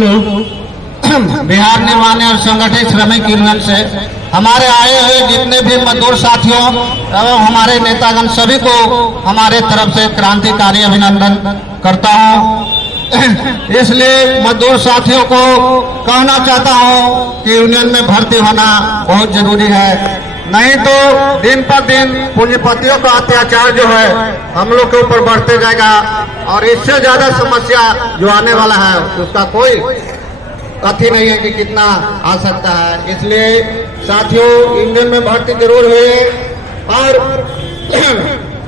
Hello. Bihar निर्माण और संगठित श्रमिक यूनियन से हमारे आए हुए जितने भी मजदूर साथियों एवं हमारे नेतागण सभी को हमारे तरफ से क्रांतिकारी अभिनंदन करता हूं। इसलिए मजदूर साथियों को कहना चाहता हूं कि यूनियन में भर्ती होना बहुत जरूरी है, नहीं तो दिन पर दिन पूंजीपतियों का अत्याचार जो है हम लोग के ऊपर बढ़ते जाएगा और इससे ज्यादा समस्या जो आने वाला है उसका कोई कथी नहीं है कि कितना आ सकता है। इसलिए साथियों यूनियन में भर्ती जरूर हुए और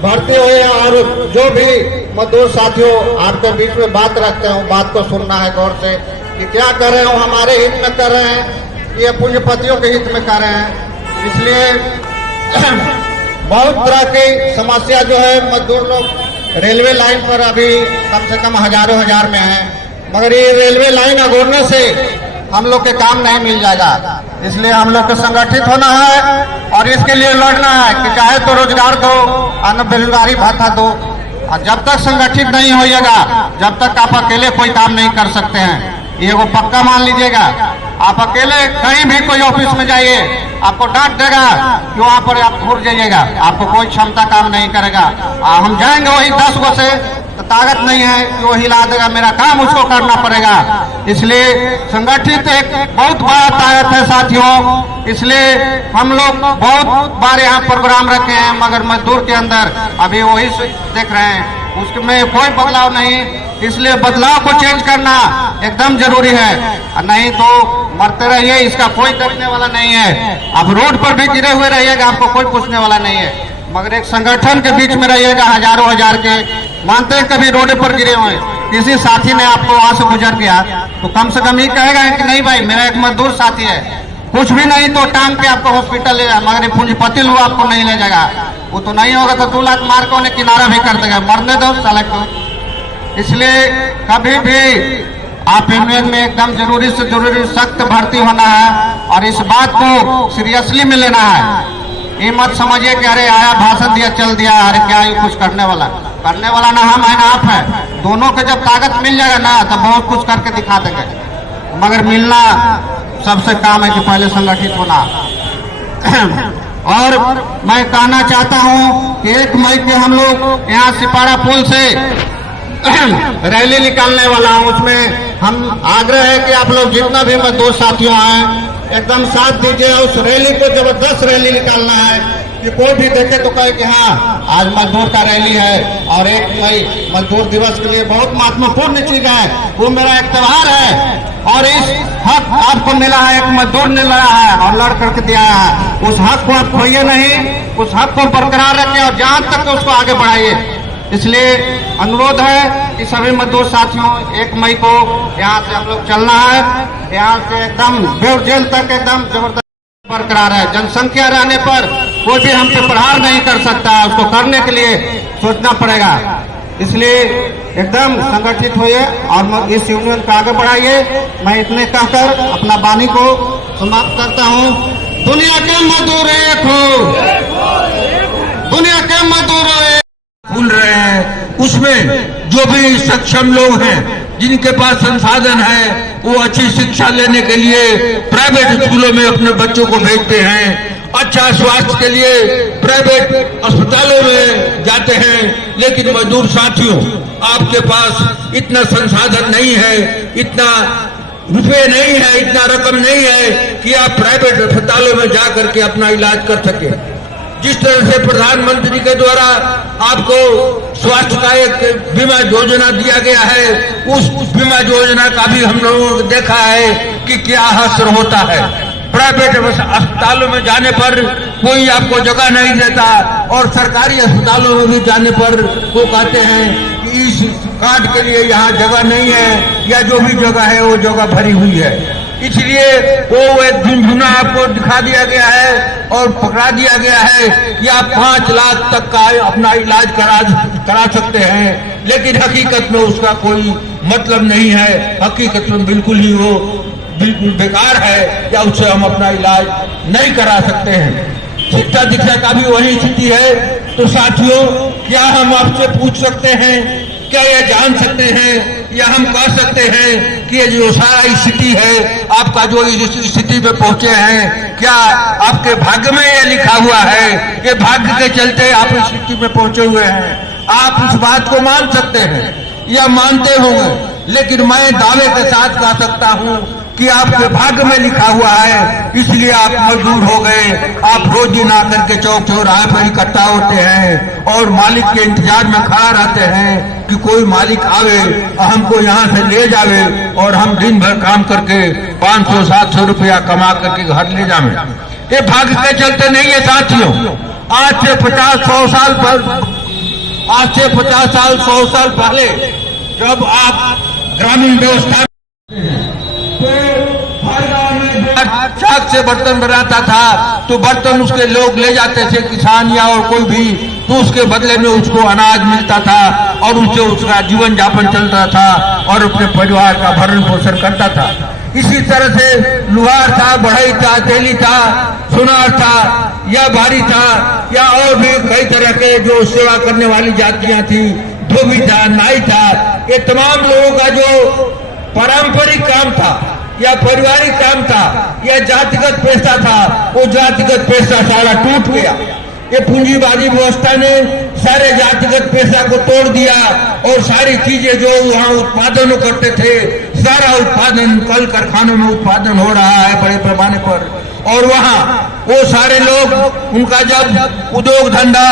भर्ती हुए और जो भी मजदूर साथियों आपके बीच में बात रखते हैं बात को सुनना है गौर से कि क्या कर रहे हो, हमारे हित में कर रहे हैं कि ये पूंजीपतियों के हित में कर रहे हैं। इसलिए बहुत तरह की समस्या जो है मजदूर लोग रेलवे लाइन पर अभी कम से कम हजारों हजार में है, मगर ये रेलवे लाइन अगोरने से हम लोग के काम नहीं मिल जाएगा। इसलिए हम लोग को संगठित होना है और इसके लिए लड़ना है कि चाहे तो रोजगार दो, अन्य बेरोजगारी भत्ता दो, और जब तक संगठित नहीं होइएगा जब तक आप अकेले कोई काम नहीं कर सकते हैं। ये वो पक्का मान लीजिएगा। आप अकेले कहीं भी कोई ऑफिस में जाइए आपको डांट देगा कि वहां पर आप घूर जाइएगा, आपको कोई क्षमता काम नहीं करेगा। हम जाएंगे वही 10 गो से तो ताकत नहीं है कि वो हिला देगा, मेरा काम उसको करना पड़ेगा। इसलिए संगठित एक बहुत बड़ा ताकत है साथियों। इसलिए हम लोग बहुत बार यहाँ प्रोग्राम रखे हैं मगर मजदूर के अंदर अभी वही देख रहे हैं, उसमें कोई बदलाव नहीं। इसलिए बदलाव को चेंज करना एकदम जरूरी है, नहीं तो मरते रहिए, इसका कोई देखने वाला नहीं है। आप रोड पर भी गिरे हुए रहिएगा आपको कोई पूछने वाला नहीं है, मगर एक संगठन के बीच में रहिएगा हजारों हजार के। मानते हैं कभी रोड पर गिरे हुए किसी साथी ने आपको वहां से गुजर गया तो कम से कम ये कहेगा कि नहीं भाई मेरा एक मजदूर साथी है, कुछ भी नहीं तो टांग के आपको हॉस्पिटल ले जाए, मगर पूंजीपति लोग आपको नहीं ले जाएगा। वो तो नहीं होगा तो 2 लाख मार के उन्हें किनारा भी कर देगा, मरने दो साले को। इसलिए कभी भी आप यूनियन में एकदम जरूरी से जरूरी सख्त भर्ती होना है और इस बात को सीरियसली में लेना है। ये मत समझिए कि अरे आया भाषण दिया चल दिया, अरे क्या ये कुछ करने वाला ना हम है ना आप है। दोनों को जब ताकत मिल जाएगा ना तो बहुत कुछ करके दिखा देंगे, मगर मिलना सबसे काम है कि पहले संगठित होना। और मैं कहना चाहता हूं कि 1 मई के हम लोग यहाँ सिपाड़ा पुल से रैली निकालने वाला हूं, उसमें हम आग्रह है कि आप लोग जितना भी मजदूर साथियों हैं एकदम साथ दीजिए। उस रैली को जबरदस्त रैली निकालना है कि कोई भी देखे तो कहे कि हाँ आज मजदूर का रैली है। और 1 मई मजदूर दिवस के लिए बहुत महत्वपूर्ण चीज है, वो मेरा एक त्योहार है और इस हक आपको मिला है, एक मजदूर ने लड़ा है और लड़ करके दिया है। उस हक को आप खोइए नहीं, उस हक को बरकरार रखें और जहां तक उसको आगे बढ़ाइए। इसलिए अनुरोध है कि सभी मजदूर साथियों 1 मई को यहाँ से हम लोग चलना है, यहाँ से एकदम बेउर जेल तक एकदम जबरदस्त बरकरार है। जनसंख्या रहने पर कोई भी हम पे प्रहार नहीं कर सकता, उसको करने के लिए सोचना पड़ेगा। इसलिए एकदम संगठित होइए और इस यूनियन को आगे बढ़ाइए। मैं इतने कहकर अपना वाणी को समाप्त करता हूँ। दुनिया के मजदूर एक हो, दुनिया के मजदूर भूल रहे हैं, उसमें जो भी सक्षम लोग हैं जिनके पास संसाधन है वो अच्छी शिक्षा लेने के लिए प्राइवेट स्कूलों में अपने बच्चों को भेजते हैं, अच्छा स्वास्थ्य के लिए प्राइवेट अस्पतालों में जाते हैं। लेकिन मजदूर साथियों आपके पास इतना संसाधन नहीं है, इतना रुपए नहीं है, इतना रकम नहीं है कि आप प्राइवेट अस्पतालों में जा करके अपना इलाज कर सके। जिस तरह से प्रधानमंत्री के द्वारा आपको स्वास्थ्य का एक बीमा योजना दिया गया है, उस बीमा योजना का भी हम लोगों ने देखा है कि क्या असर होता है। प्राइवेट अस्पतालों में जाने पर कोई आपको जगह नहीं देता और सरकारी अस्पतालों में भी जाने पर वो कहते हैं कि इस कार्ड के लिए यहाँ जगह नहीं है या जो भी जगह है वो जगह भरी हुई है। इसलिए वो एक झुनझुना आपको दिखा दिया गया है और पकड़ा दिया गया है कि आप 5 लाख तक का अपना इलाज करा सकते हैं, लेकिन हकीकत में उसका कोई मतलब नहीं है। हकीकत में बिल्कुल ही वो बिल्कुल बेकार है या उससे हम अपना इलाज नहीं करा सकते हैं। शिक्षा दीक्षा का भी वही स्थिति है। तो साथियों क्या हम आपसे पूछ सकते हैं, क्या ये जान सकते हैं या हम कह सकते हैं कि ये जो सारा स्थिति है, आपका जो इस स्थिति में पहुंचे हैं, क्या आपके भाग्य में ये लिखा हुआ है? ये भाग्य के चलते आप इस स्थिति में पहुंचे हुए हैं। आप उस बात को मान सकते हैं या मानते होंगे, लेकिन मैं दावे के साथ कह सकता हूं कि आपके भाग्य में लिखा हुआ है, इसलिए आप मजबूर हो गए। आप रोज दिन आकर के चौक चौराहे पर इकट्ठा होते हैं और मालिक के इंतजार में खड़ा रहते हैं कि कोई मालिक आवे, हमको यहाँ से ले जावे और हम दिन भर काम करके 500-700 रुपया कमा करके घर ले जावे। ये भाग्य के चलते नहीं है साथियों। आज से 50-100 साल पहले जब आप ग्रामीण व्यवस्था चाक से बर्तन बनाता था तो बर्तन उसके लोग ले जाते थे, किसान या और कोई भी, तो उसके बदले में उसको अनाज मिलता था और उससे उसका जीवन यापन चलता था और अपने परिवार का भरण पोषण करता था। इसी तरह से लुहार था, बढ़ई था, तेली था, सुनार था या भारी था या और भी कई तरह के जो सेवा करने वाली जातियां थी, धोबी था, नाई था, ये तमाम लोगों का जो पारंपरिक काम था या पारिवारिक काम था या जातिगत पेशा था, वो जातिगत पेशा सारा टूट गया। ये पूंजीवादी व्यवस्था ने सारे जातिगत पेशा को तोड़ दिया और सारी चीजें जो वहाँ उत्पादन करते थे, सारा उत्पादन कल कारखानों में उत्पादन हो रहा है बड़े पैमाने पर, और वहाँ वो सारे लोग उनका जब उद्योग धंधा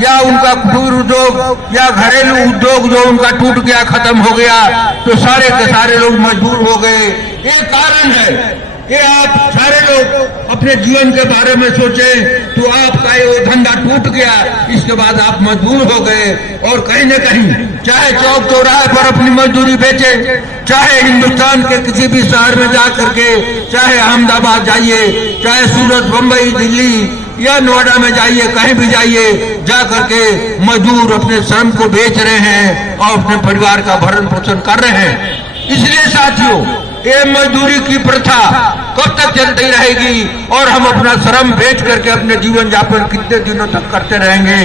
या उनका कुटीर उद्योग या घरेलू उद्योग जो उनका टूट गया, खत्म हो गया, तो सारे के सारे लोग मजबूर हो गए। ये कारण है, ये आप सारे लोग अपने जीवन के बारे में सोचें तो आपका ये धंधा टूट गया, इसके बाद आप मजबूर हो गए और कहीं न कहीं चाहे चौक चौराहे पर अपनी मजदूरी बेचे, चाहे हिंदुस्तान के किसी भी शहर में जा करके, चाहे अहमदाबाद जाइए, चाहे सूरत, बम्बई, दिल्ली या नोएडा में जाइए, कहीं भी जाइए, जा करके मजदूर अपने श्रम को बेच रहे हैं और अपने परिवार का भरण पोषण कर रहे हैं। इसलिए साथियों, ये मजदूरी की प्रथा कब तक चलती रहेगी और हम अपना श्रम बेच करके अपने जीवन यापन कितने दिनों तक करते रहेंगे,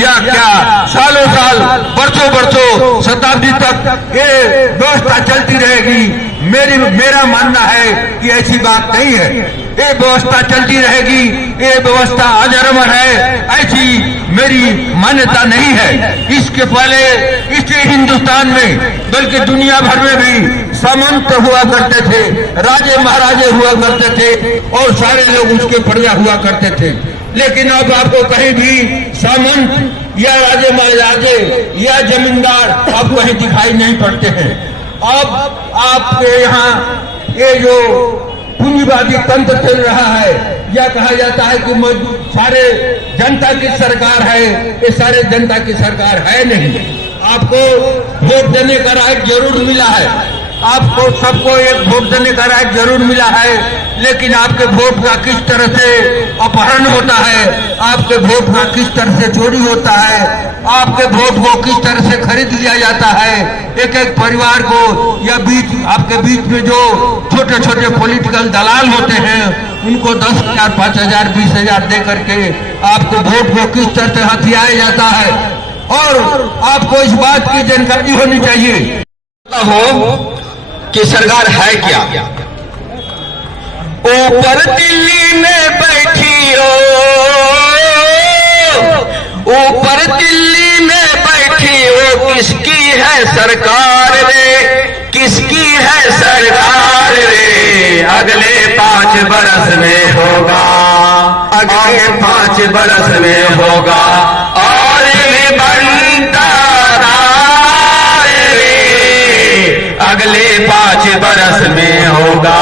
या क्या सालों साल, बरसों बरसों, शताब्दी तक ये व्यवस्था चलती रहेगी? मेरा मानना है कि ऐसी बात नहीं है। ये व्यवस्था चलती रहेगी, ये व्यवस्था अजरमर है, ऐसी मेरी मान्यता नहीं है। इसके पहले इस हिंदुस्तान में बल्कि दुनिया भर में भी सामंत हुआ करते थे, राजे महाराजे हुआ करते थे और सारे लोग उसके प्रजा हुआ करते थे। लेकिन अब आपको कहीं भी सामंत या राजे महाराजे या जमींदार अब कहीं दिखाई नहीं पड़ते हैं। अब आपके यहाँ ये जो पूंजीवादी तंत्र चल रहा है, या कहा जाता है कि सारे जनता की सरकार है, ये सारे जनता की सरकार है नहीं। आपको वोट देने का राइट जरूर मिला है, आपको सबको एक वोट देने का राइट जरूर मिला है, लेकिन आपके वोट का किस तरह से अपहरण होता है, आपके वोट का किस तरह से चोरी होता है, आपके वोट को किस तरह से खरीद लिया जाता है, एक एक परिवार को या आपके बीच में जो छोटे छोटे पॉलिटिकल दलाल होते हैं, उनको 10,000, 5,000, 20,000 दे करके आपके वोट को किस तरह से हथियाया जाता है। और आपको इस बात की जानकारी होनी चाहिए हो कि सरकार है क्या। ऊपर दिल्ली में बैठी हो, ऊपर दिल्ली में बैठी हो, किसकी है सरकार रे, किसकी है सरकार रे। अगले 5 बरस में होगा, अगले 5 बरस में होगा और ये बनता अगले 5 बरस में होगा।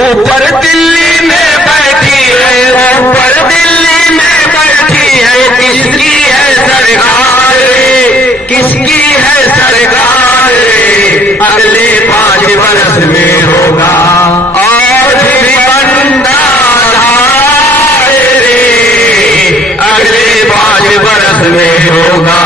ऊपर दिल्ली में बैठी है, ऊपर दिल्ली में बैठी है, किसकी है सरकार, किसकी है सरकार। अगले 5 बरस में होगा और भी बनता अगले 5 बरस में होगा।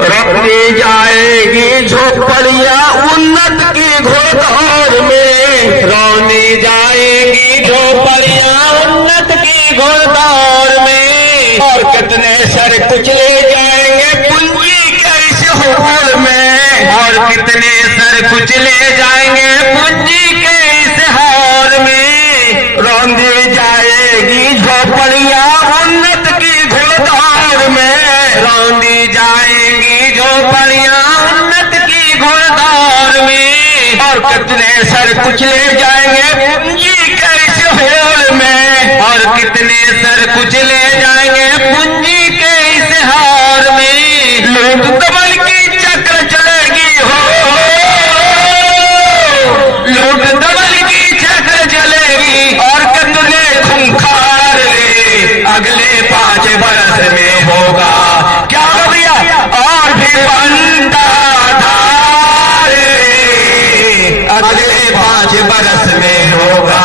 रखी जाएगी झोपड़ियां उन्नत की घोड़दौड़ में, रौनी जाएगी झोपड़ियां उन्नत की घोड़दौड़ में, और कितने सर कुचले जाएंगे पूंजी के इस होड़ में। और कितने सर कुचले जाएंगे पूंजी के इस हार में। रौंदी जाएगी झोपड़ियां उन्नत की घुड़दौड़ में। रौंदी जाएंगी झोपड़ियां उन्नत की घुड़दौड़ में। और कितने सर कुचले जाएंगे पूंजी के इस हार में। और कितने सर कुचले जाएंगे पूंजी के इस हार में। लूट दबल की चक्र चलेगी हो, लूट दबल की चक्र चलेगी। और कितने खूंखार ले अगले 5 बरस में होगा क्या भैया, और भी बनता धार अगले 5 बरस में होगा।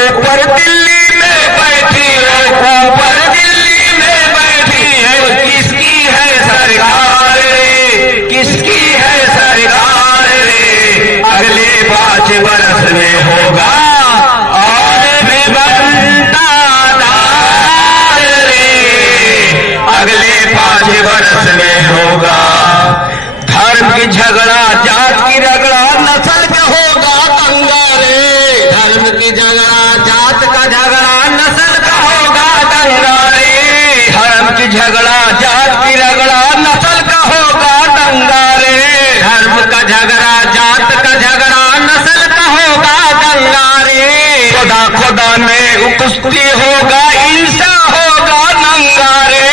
ऊपर दिल्ली में बैठी है, ऊपर दिल्ली में बैठी है, किसकी है सरकार रे, किसकी है सरकार रे। अगले 5 बरस में होगा और भी बनता धार रे। अगले 5 बरस में होगा। धर्म की झगड़ा, जात की रगड़ा, नस्ल का होगा दंगा रे। धर्म की झगड़ा, जात का झगड़ा, नस्ल का होगा दंगा रे। धर्म की झगड़ा, जात की रगड़ा, नस्ल का होगा दंगा रे। धर्म का झगड़ा, जात का झगड़ा, नस्ल का होगा दंगा रे। खुदा खुदा में कुश्ती होगा, इंसा होगा नंगा रे।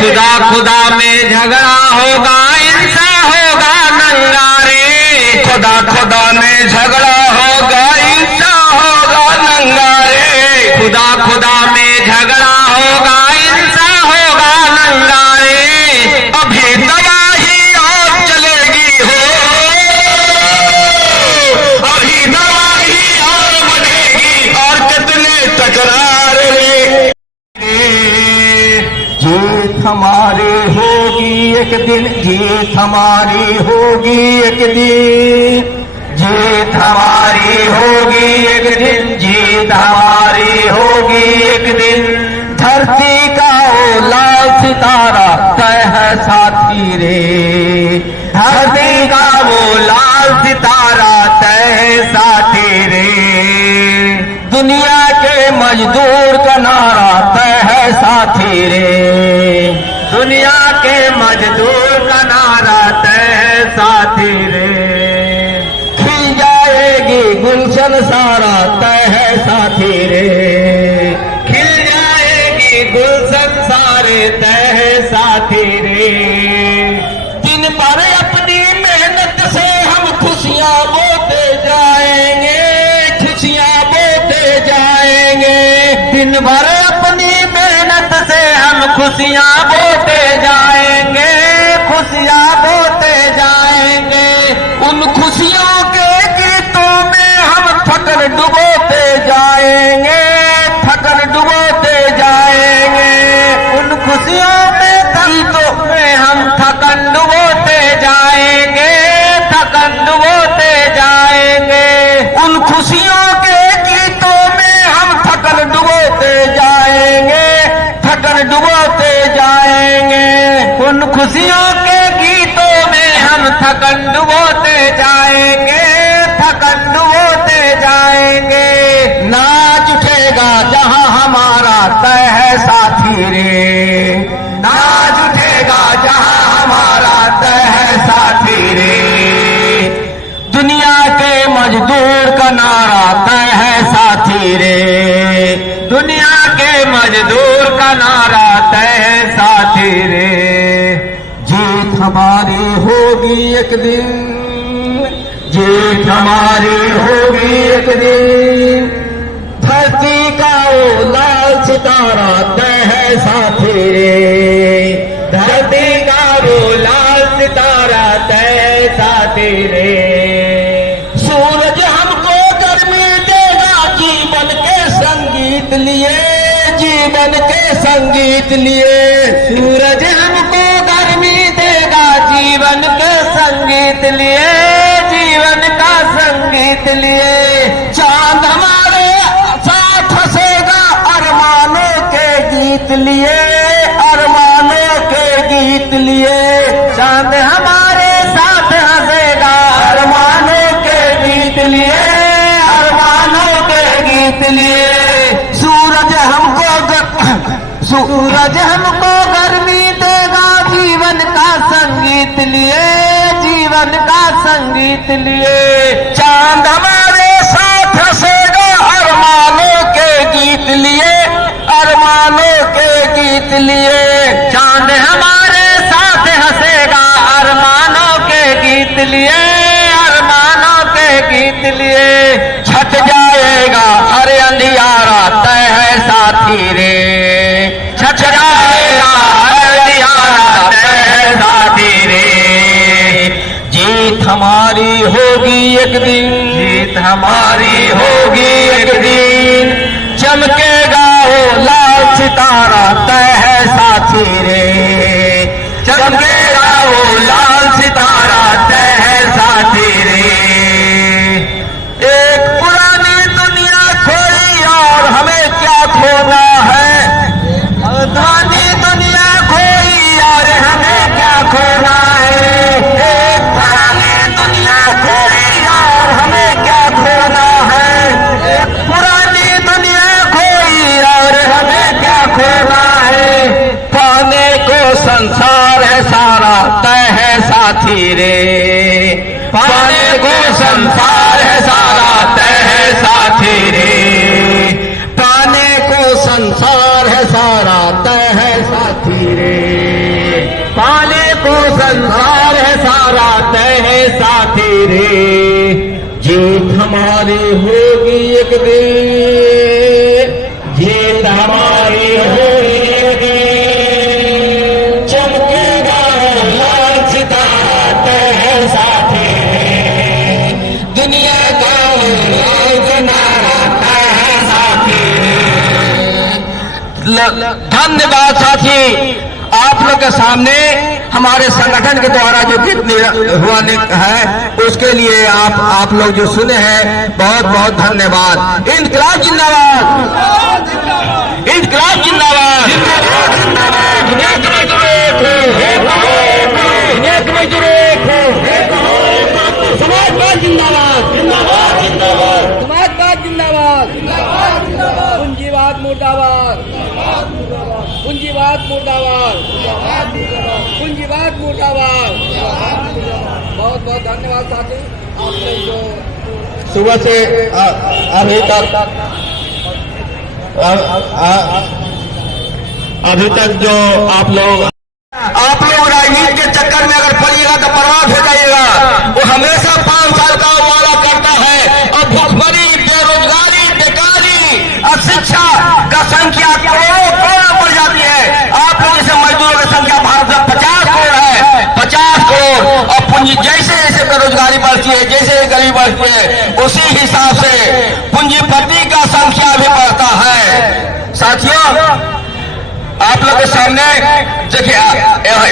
खुदा खुदा में झगड़ा होगा, इंसा होगा नंगा रे। खुदा खुदा में झगड़ा होगा, इंसा होगा नंगा रे। खुदा खुदा में झगड़ा होगा, इंसा होगा नंगा रे। अभी तबाही और चलेगी हो, अभी तबाही और बढ़ेगी। और कितने तकरार रे। जीत हमारी होगी एक दिन, जीत हमारी होगी एक दिन, जीत हमारी होगी एक दिन, जीत हमारी होगी एक दिन। धरती का वो लाल सितारा तय है साथी रे। धरती का वो लाल सितारा तय है साथी रे। दुनिया के मजदूर का नारा तय है साथी रे। दुनिया के मजदूर का नारा तय है साथी रे। खिल जाएगी गुलशन सारा तय है साथी रे। खिल जाएगी गुलशन सारे तय है साथी रे। दिन भर अपनी मेहनत से हम खुशियां बोते जाएंगे, खुशियां बोते जाएंगे। दिन भर अपनी मेहनत से हम खुशियां बोते जाएंगे, खुशियां बोते जाएंगे। उन खुशियों के गीतों में हम थकन डुबोते जाएंगे, थकन डुबोते जाएंगे। उन खुशियों में गीतों में हम थकन डुबोते जाएंगे, थकन डुबोते जाएंगे। उन खुशियों के गीतों में हम थकन डुबोते जाएंगे, थकन डुबोते जाएंगे। उन खुशियों के गीतों में हम थकन डुबोते जाएंगे, थकन डुबोते जाएंगे। नाच उठेगा जहां हमारा तय है साथी रे। नाच उठेगा जहां हमारा तय है साथी रे। दुनिया के मजदूर का नारा तय है साथी रे। दुनिया के मजदूर का नारा तय है साथी रे। जीत हमारी होगी एक दिन, जीत हमारी होगी एक दिन। धरती का वो लाल सितारा तय है साथी रे। धरती का वो लाल सितारा तय है साथी रे। सूरज हमको गर्मी देगा जीवन के संगीत लिए, जीवन के संगीत लिए। सूरज हमको गर्मी देगा जीवन के संगीत लिए, जीवन का संगीत लिए। चांद हमारे साथ हंसेगा अरमानों के गीत लिए, अरमानों के गीत लिए। चांद हमारे साथ हंसेगा गीत लिए, सूरज हमको गर्मी देगा, जीवन का संगीत लिए, जीवन का संगीत लिए। चांद हमारे साथ हंसेगा, अरमानों के गीत लिए, अरमानों के गीत लिए। चांद हमारे साथ हंसेगा, अरमानों के गीत लिए, अरमानों के गीत लिए। छट जाएगा अरे अंधियारा तय है साथी रे, छट जाएगा अरे अंधियारा तय है साथी रे। जीत हमारी होगी एक दिन, जीत हमारी होगी एक दिन, चमकेगा वो लाल सितारा तय है साथी रे, चमकेगा वो लाल सितारा तय है साथी रे। एक पुरानी दुनिया खोई और हमें क्या खोना है, पुरानी दुनिया खोई और हमें क्या खोना है। एक पुरानी दुनिया खोई और हमें क्या खोना है, एक पुरानी दुनिया खोई और हमें क्या खोना है। पाने को संसार है सारा तय है साथी रे, पाने को संसार है सारा तय है साथी रे, पाने को संसार है सारा तय है साथी रे, पाने को संसार है सारा तय है साथी रे। जीत हमारी होगी एक दिन, जीत हमारी होगी एक दिन, चमकेगा लाल सितारा तय है साथी रे, दुनिया का लाल किनारा तय है साथी रे। धन्यवाद साथी। आप लोग के सामने हमारे संगठन के द्वारा जो गीत हुआ है उसके लिए आप लोग जो सुने हैं बहुत बहुत धन्यवाद। इनकलाब जिंदाबाद, इनकलाब जिंदाबाद, समाजवाद जिंदाबाद, समाजवाद जिंदाबाद, पूंजीवाद मुर्दाबाद, पूंजीवाद मुर्दाबाद, पूंजीवाद मुर्दाबाद। बहुत बहुत धन्यवाद साथी। आप लोग जो सुबह से अभी तक जो आप लोग राजनीति के चक्कर में अगर पड़िएगा तो बर्बाद हो जाइएगा। वो हमेशा 5 साल का वादा करता है और भुखमरी, बेरोजगारी, बेकारी, अशिक्षा का संख्या करोड़ों बढ़ जाती है। आप लोग जैसे मजदूरों की संख्या भारत में 50 करोड़ है, 50 करोड़। और पूंजी जैसे जैसे बेरोजगारी बढ़ती है, जैसे गरीबी बढ़ती है, उसी हिसाब से पूंजीपति का संख्या भी बढ़ता है। साथियों आप लोग के सामने देखिए,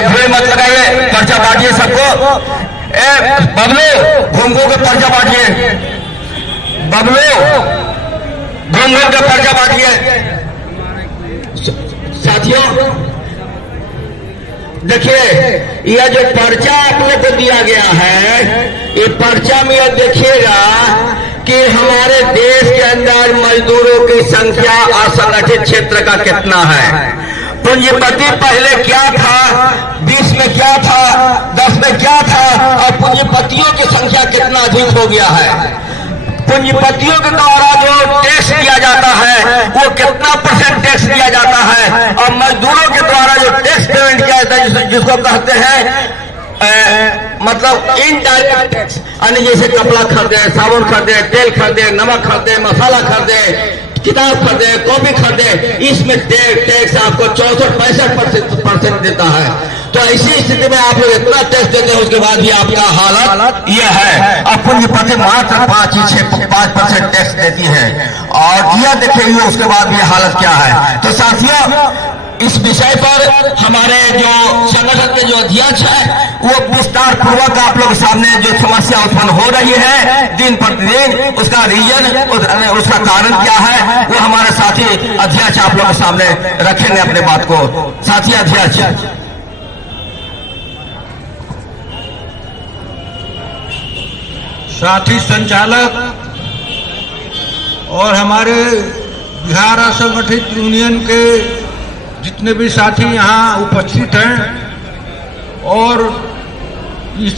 भीड़ मत लगाइए, पर्चा बांटिए सबको। बबलू घूम के पर्चा बांटिए, बबलू घूम के पर्चा बांटिए। साथियों देखिए, यह जो पर्चा आप लोग को दिया गया है, ये पर्चा में यह देखिएगा कि हमारे देश के अंदर मजदूरों की संख्या असंगठित क्षेत्र का कितना है। पूंजीपति पहले क्या था, 20 में क्या था, 10 में क्या था, और पूंजीपतियों की संख्या कितना अधिक हो गया है। पूंजीपतियों के द्वारा जो टैक्स दिया जाता है वो कितना % टैक्स दिया जाता है, और मजदूरों के द्वारा जो टैक्स पेमेंट किया जाता है जिसको कहते हैं मतलब इनडायरेक्ट टैक्स, यानी जैसे कपड़ा खरीदे, साबुन खरीदे, तेल खरीदे, नमक खरीदे, मसाला खरीदे, किताब खरीदे, कॉपी खरीदे, इसमें टैक्स आपको 64-65% देता है। तो ऐसी स्थिति में आप लोग इतना टैक्स देते हैं, उसके बाद भी आपका हालत यह है। अब पूंजीपति मात्र 5% टैक्स देती है, और यह देखिए उसके बाद भी हालत क्या है। तो साथियों इस विषय पर हमारे जो संगठन के जो अध्यक्ष है वो विस्तार पूर्वक आप लोग सामने जो समस्या उत्पन्न हो रही है दिन प्रतिदिन, उसका रीजन, उसका कारण क्या है, वो हमारे साथी अध्यक्ष आप लोग के सामने रखेंगे अपने बात को। साथी अध्यक्ष, साथी संचालक और हमारे बिहार असंगठित यूनियन के जितने भी साथी यहाँ उपस्थित हैं और इस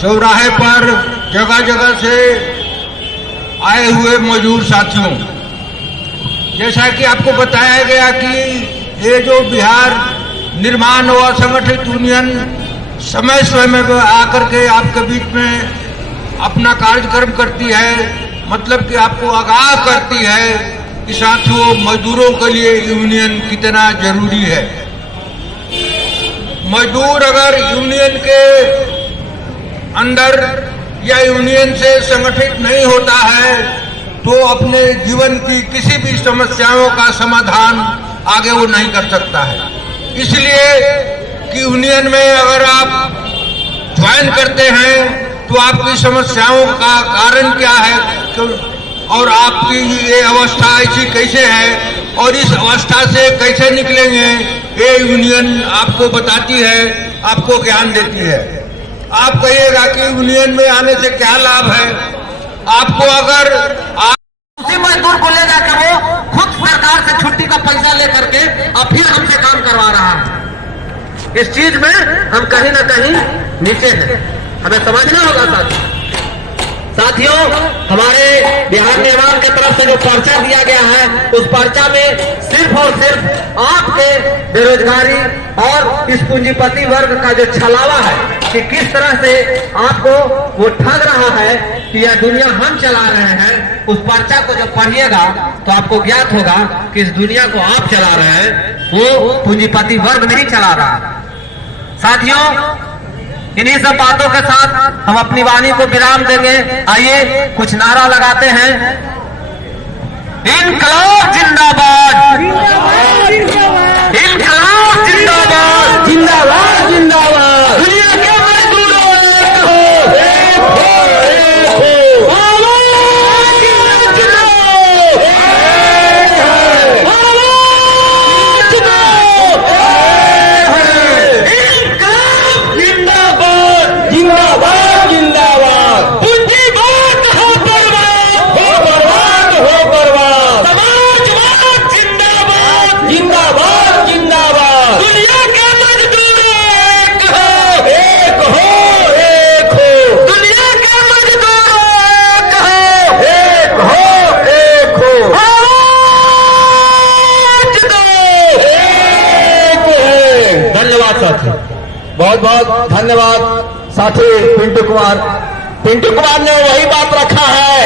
चौराहे पर जगह जगह से आए हुए मजदूर साथियों, जैसा कि आपको बताया गया कि ये जो बिहार निर्माण व असंगठित यूनियन समय समय में आकर के आपके बीच में अपना कार्यक्रम करती है, मतलब कि आपको आगाह करती है कि साथियों मजदूरों के लिए यूनियन कितना जरूरी है। मजदूर अगर यूनियन के अंदर या यूनियन से संगठित नहीं होता है तो अपने जीवन की किसी भी समस्याओं का समाधान आगे वो नहीं कर सकता है। इसलिए कि यूनियन में अगर आप ज्वाइन करते हैं तो आपकी समस्याओं का कारण क्या है और आपकी ये अवस्था ऐसी कैसे है और इस अवस्था से कैसे निकलेंगे, ये यूनियन आपको बताती है, आपको ज्ञान देती है। आप कहिएगा कि यूनियन में आने से क्या लाभ है। आपको अगर उसी मजदूर को ले जाकर वो खुद सरकार से छुट्टी का पैसा लेकर के और फिर हमसे काम करवा रहा है, इस चीज में हम कहीं ना कहीं नीचे हैं, हमें समझना होगा। साथियों, हमारे बिहार निर्माण की तरफ से जो पर्चा दिया गया है उस पर्चा में सिर्फ और सिर्फ आपके बेरोजगारी और इस पूंजीपति वर्ग का जो छलावा है कि किस तरह से आपको वो ठग रहा है कि यह दुनिया हम चला रहे हैं, उस पर्चा को जब पढ़िएगा तो आपको ज्ञात होगा कि इस दुनिया को आप चला रहे हैं, वो पूंजीपति वर्ग नहीं चला रहा। साथियों, इन्हीं सब बातों के साथ हम अपनी वाणी को विराम देंगे। आइए कुछ नारा लगाते हैं। इनकलाब जिंदाबाद, इनकलाब जिंदाबाद, जिंदाबाद जिंदाबाद। दुनिया के मजदूरों बहुत बहुत धन्यवाद साथी पिंटू कुमार। पिंटू कुमार ने वही बात रखा है।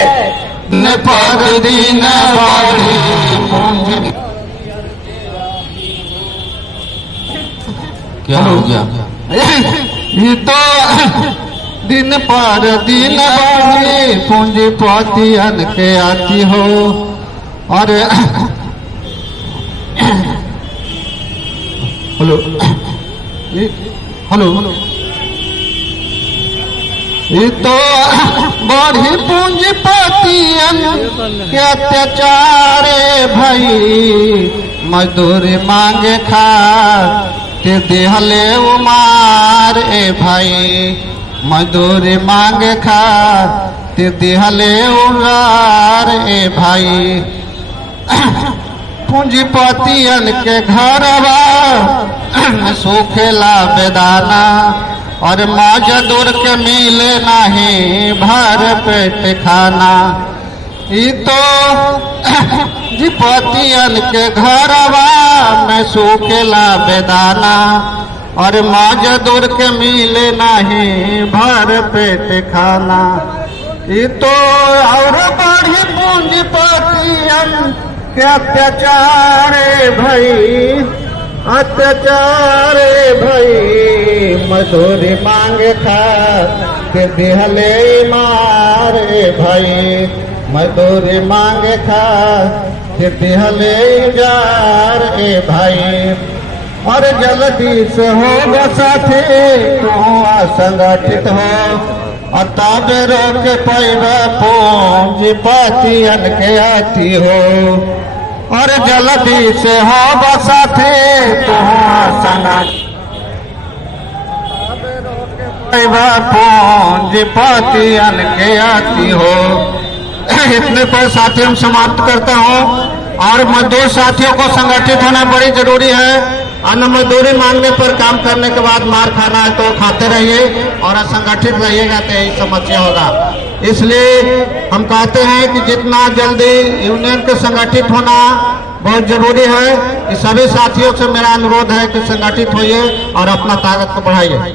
क्या हो गया? ये तो दिन पर दिन बढ़ी पूंजीपतियन के आती हो और हेलो हेलो, ये तो बढ़ी पूंजीपतियन के अत्याचार भाई, मजदूरी मांगे खाते देहले उमार ए भाई, मजदूरी मांगे खाते देहले उमार ए भाई। पूंजीपतियन के घरवा सूखेला बेदाना और मजदूर के मिले नहीं भर पेट खाना। ये तो जीपतियन के घरवा में सूखेला बेदाना और मजदूर के मिले नहीं भर पेट खाना। ये तो और बढ़ी पूंजीपतियन के अत्याचार भाई, अत्याचार भाई, मजदूरी मांगे खाते देहले मारे भाई, मजदूरी मांगे खाते देहले जार ए भाई। और जल्दी से हो साथी तू असंगठित हो और तब रोक पैबा पूंजीपतियन के आती हो। और जल्दी से हो साथी तू असंगठित पूंजीपतियन के आती हो। इतने पर साथियों समाप्त करता हूँ। और मजदूर साथियों को संगठित होना बड़ी जरूरी है। अन्य मजदूरी मांगने पर काम करने के बाद मार खाना है तो खाते रहिए और असंगठित रहिएगा तो यही समस्या होगा। इसलिए हम कहते हैं कि जितना जल्दी यूनियन के संगठित होना बहुत जरूरी है। कि सभी साथियों से मेरा अनुरोध है कि संगठित होइए और अपना ताकत को बढ़ाइए।